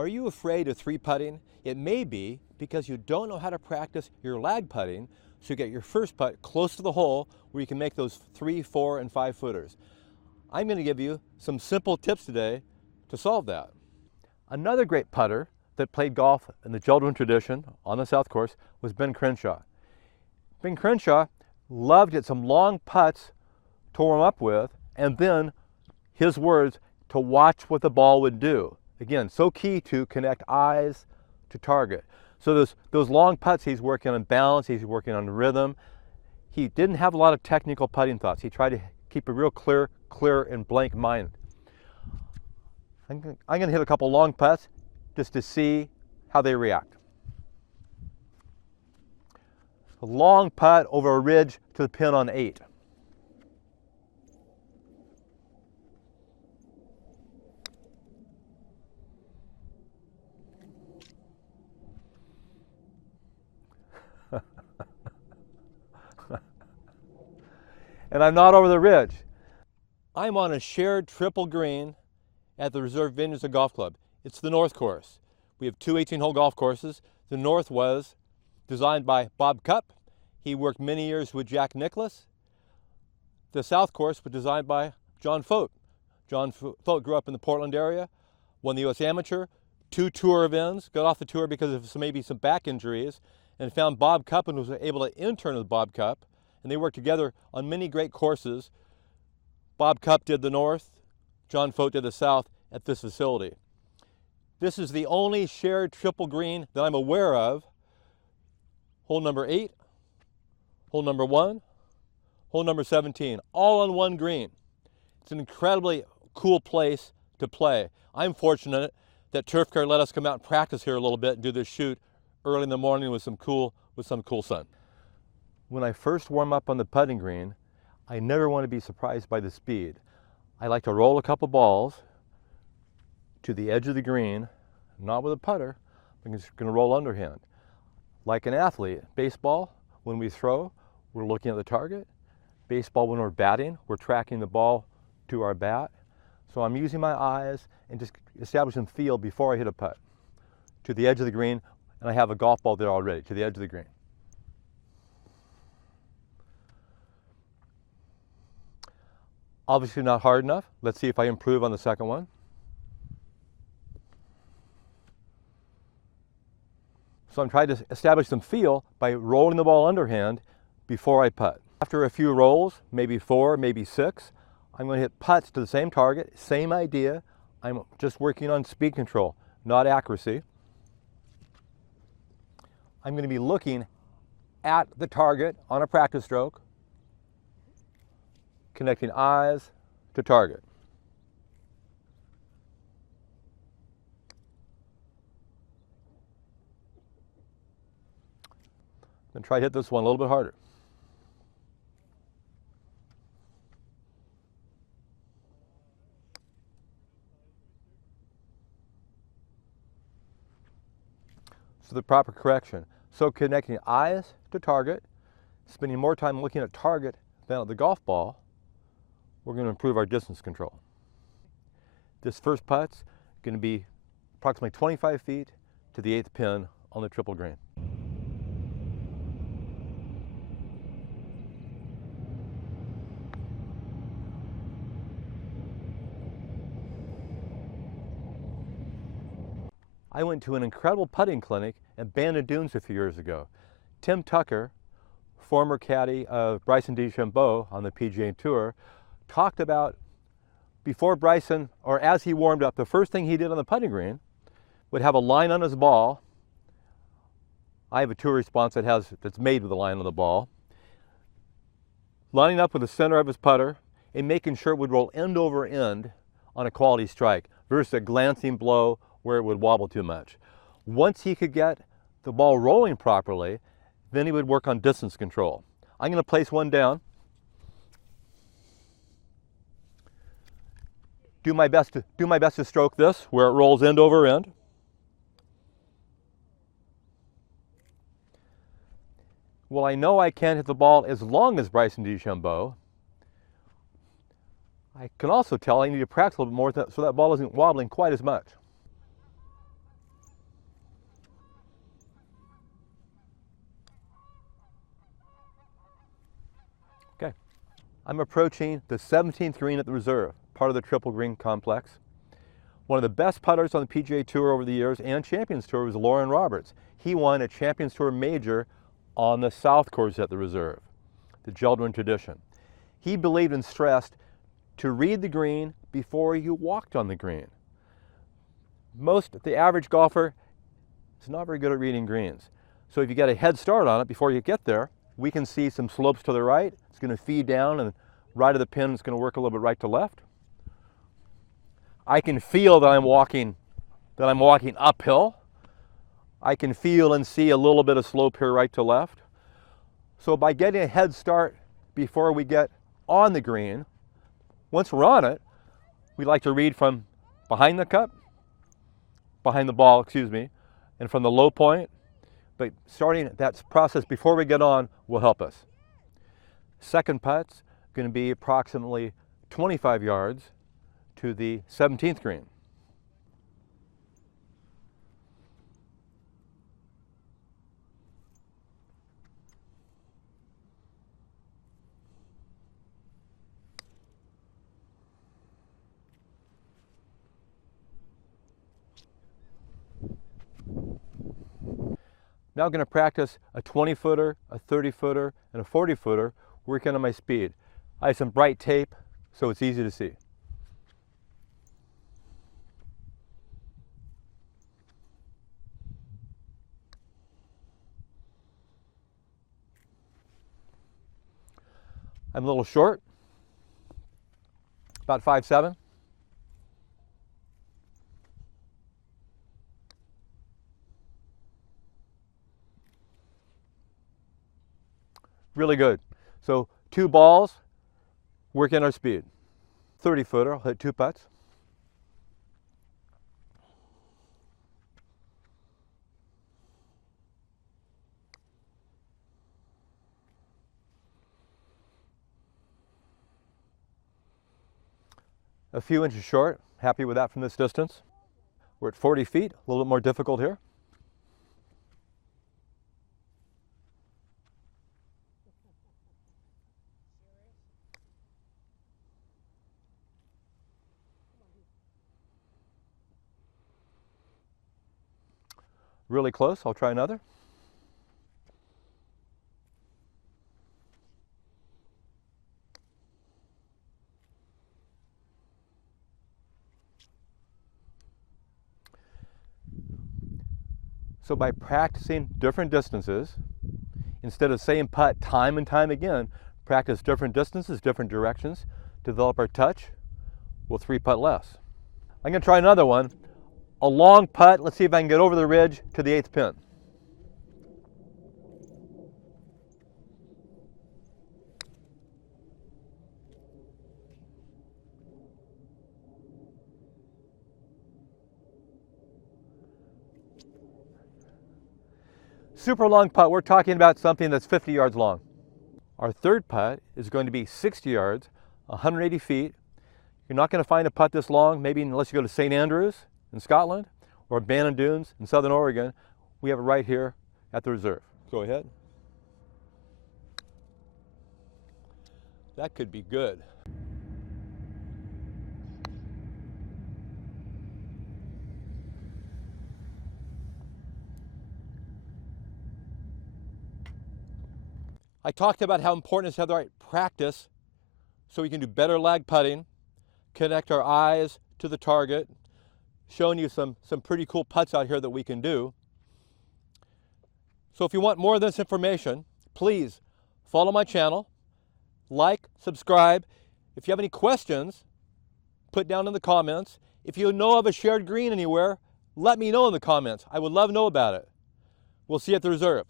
Are you afraid of three putting? It may be because you don't know how to practice your lag putting, so you get your first putt close to the hole where you can make those 3, 4, and 5 footers. I'm going to give you some simple tips today to solve that. Another great putter that played golf in the Geldwin tradition on the South Course was Ben Crenshaw. Ben Crenshaw loved to get some long putts to warm up with, and then, his words, to watch what the ball would do. Again, so key to connect eyes to target. So those long putts, he's working on balance, he's working on rhythm. He didn't have a lot of technical putting thoughts. He tried to keep a real clear and blank mind. I'm going to hit a couple long putts just to see how they react. A long putt over a ridge to the pin on 8. And I'm not over the ridge. I'm on a shared triple green at the Reserve Vineyards and Golf Club. It's the North Course. We have two 18-hole golf courses. The North was designed by Bob Cupp. He worked many years with Jack Nicklaus. The South Course was designed by John Fote. John Fote grew up in the Portland area, won the U.S. Amateur, 2 tour events, got off the tour because of maybe some back injuries, and found Bob Cupp and was able to intern with Bob Cupp. And they worked together on many great courses. Bob Cupp did the North, John Fote did the South at this facility. This is the only shared triple green that I'm aware of. Hole number 8, hole number 1, hole number 17, all on one green. It's an incredibly cool place to play. I'm fortunate that Turf Care let us come out and practice here a little bit and do this shoot early in the morning with some cool sun. When I first warm up on the putting green, I never want to be surprised by the speed. I like to roll a couple balls to the edge of the green, not with a putter. I'm just going to roll underhand. Like an athlete, baseball, when we throw, we're looking at the target. Baseball, when we're batting, we're tracking the ball to our bat. So I'm using my eyes and just establishing feel before I hit a putt. To the edge of the green, and I have a golf ball there already, to the edge of the green. Obviously not hard enough. Let's see if I improve on the second one. So I'm trying to establish some feel by rolling the ball underhand before I putt. After a few rolls, maybe 4, maybe 6, I'm going to hit putts to the same target, same idea. I'm just working on speed control, not accuracy. I'm going to be looking at the target on a practice stroke, connecting eyes to target. I'm going to try to hit this one a little bit harder. So the proper correction. So connecting eyes to target, spending more time looking at target than at the golf ball, we're going to improve our distance control. This first putt's going to be approximately 25 feet to the 8th pin on the triple green. I went to an incredible putting clinic at Bandon Dunes a few years ago. Tim Tucker, former caddy of Bryson DeChambeau on the PGA Tour, talked about before Bryson, or as he warmed up, the first thing he did on the putting green would have a line on his ball. I have a tour response that's made with a line on the ball. Lining up with the center of his putter and making sure it would roll end over end on a quality strike versus a glancing blow where it would wobble too much. Once he could get the ball rolling properly, then he would work on distance control. I'm going to place one down. Do my best to stroke this where it rolls end over end. Well, I know I can't hit the ball as long as Bryson DeChambeau. I can also tell I need to practice a little bit more so that ball isn't wobbling quite as much. I'm approaching the 17th green at the reserve, part of the triple green complex. One of the best putters on the PGA Tour over the years and Champions Tour was Loren Roberts. He won a Champions Tour major on the South Course at the reserve, the Geldwin tradition. He believed and stressed to read the green before you walked on the green. The average golfer is not very good at reading greens. So if you get a head start on it before you get there, we can see some slopes to the right. It's going to feed down, and right of the pin is going to work a little bit right to left. I can feel that I'm walking uphill. I can feel and see a little bit of slope here right to left. So by getting a head start before we get on the green, once we're on it, we like to read from behind the ball, and from the low point. But starting that process before we get on will help us. Second putt's going to be approximately 25 yards to the 17th green. Now I'm going to practice a 20-footer, a 30-footer, and a 40-footer, working on my speed. I have some bright tape, so it's easy to see. I'm a little short, about 5'7". Really good. So 2 balls, working our speed. 30-footer, I'll hit 2 putts. A few inches short, happy with that from this distance. We're at 40 feet, a little bit more difficult here. Really close, I'll try another. So by practicing different distances, instead of saying putt time and time again, practice different distances, different directions, develop our touch, we'll 3-putt less. I'm going to try another one. A long putt, let's see if I can get over the ridge to the 8th pin. Super long putt, we're talking about something that's 50 yards long. Our third putt is going to be 60 yards, 180 feet. You're not going to find a putt this long, maybe unless you go to St. Andrews in Scotland or Bannon Dunes in Southern Oregon. We have it right here at the reserve. Go ahead. That could be good. I talked about how important it is to have the right practice so we can do better lag putting, connect our eyes to the target, showing you some pretty cool putts out here that we can do. So if you want more of this information, please follow my channel, like, subscribe. If you have any questions, put down in the comments. If you know of a shared green anywhere, let me know in the comments. I would love to know about it. We'll see you at the reserve.